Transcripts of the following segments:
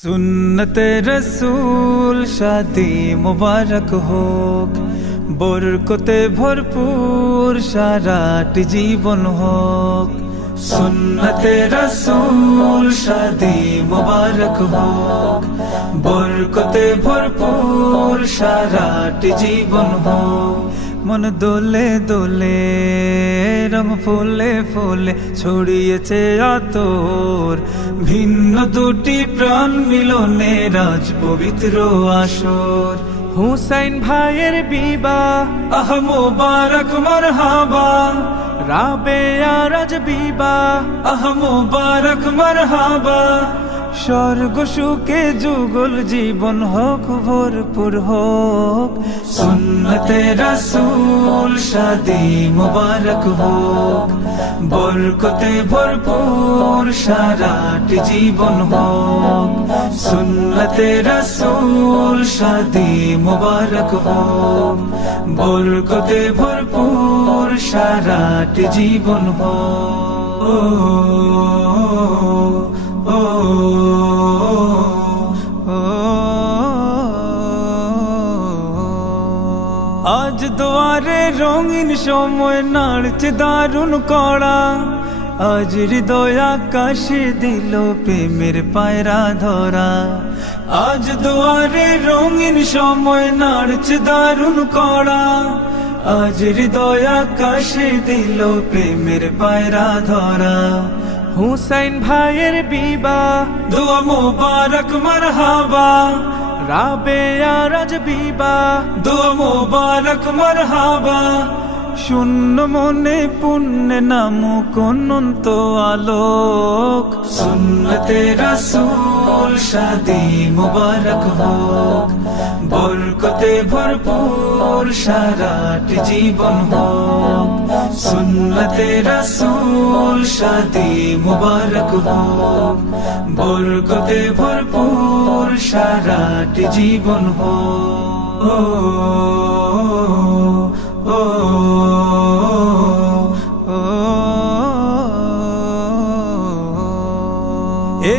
सुन्नते रसूल शादी मुबारक होक, बरकते भरपूर साराटी जीवन होक। सुन्नते रसूल शादी मुबारक होक, बरकते भरपूर साराटी जीवन होक। मन दोले दोले रंग फुले फुले ছড়িয়েছে আতর, ভিন্ন দুটি প্রাণ মিলনে রাজ পবিত্র আসর। হুসাইন ভাইয়ের বিবাহ আহ মুবারক মারহাবা, রাবেয়া রাজ বিবাহ আহ মুবারক মারহাবা। স্বর্গ সুখে যুগল জীবন হোক ভরপুর হোক। সুন্নতে রাসূল শাদি মুবারক হোক, বরকতে ভরপুর সারাটি জীবন হোক। সুন্নতে রাসূল শাদি মুবারক হোক, বরকতে ভরপুর সারাটি জীবন হোক। আজ দুয়ারে রঙিন সময় নাড়ছে দারুণ কড়া, আজ হৃদয় আকাশে দিল প্রেমের পায়রা ধরা। আজ দুয়ারে রঙিন সময় নাড়ছে দারুণ কড়া, আজ হৃদয় আকাশে দিল প্রেমের পায়রা ধরা। হুসাইন ভাইয়ের বিবাহ দুয়া মুবারক মারহাবা, রাবেয়া রাজ বিবাহ দুয়া মুবারক মারহাবা। শূন্য মনে পুণ্যে নামুক অনন্ত আলোক। সুন্নতে রাসূল শাদি মুবারক হোক, বরকতে ভরপুর সারাটি জীবন হোক। সুন্নতে রাসূল শাদি মুবারক হোক, বরকতে ভরপুর সারাটি জীবন হোক।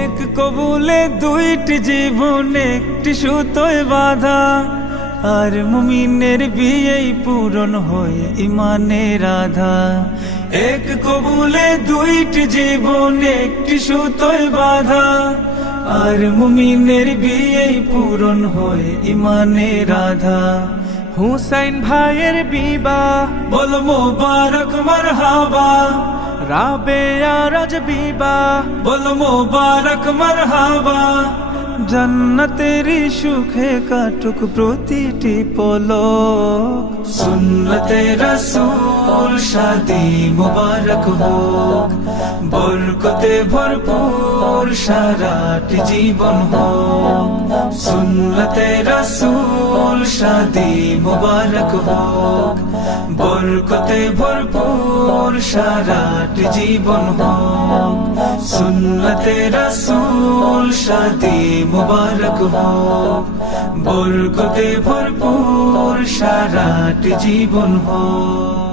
এক কবুলে দুইটি জীবন একটি সুতোয় বাঁধা, আর মুমিনের বিয়েই পূরণ হয়ে ইমানের আধা। এক কবুলে দুইটি জীবন একটি সুতোয় বাঁধা, আর মুমিনের বিয়েই পূরণ হয়ে ইমানের আধা। হুসাইন ভাইয়ের বিবাহ বল মুবারক মারহাবা, রাবেয়া রাজ বিবাহ বল মুবারক মারহাবা। জান্নাতেরি সুখে কাটুক প্রতিটি পলক। সুন্নতে রাসূল শাদি মুবারক হোক, বরকতে ভরপুর সারাটি জীবন হোক। সুন্নতে রাসূল শাদি মুবারক হোক, বরকতে ভরপুর সারাটি জীবন হোক। সুন্নতে রাসূল শাদি মুবারক হোক, বরকতে ভরপুর সারাটি জীবন হোক।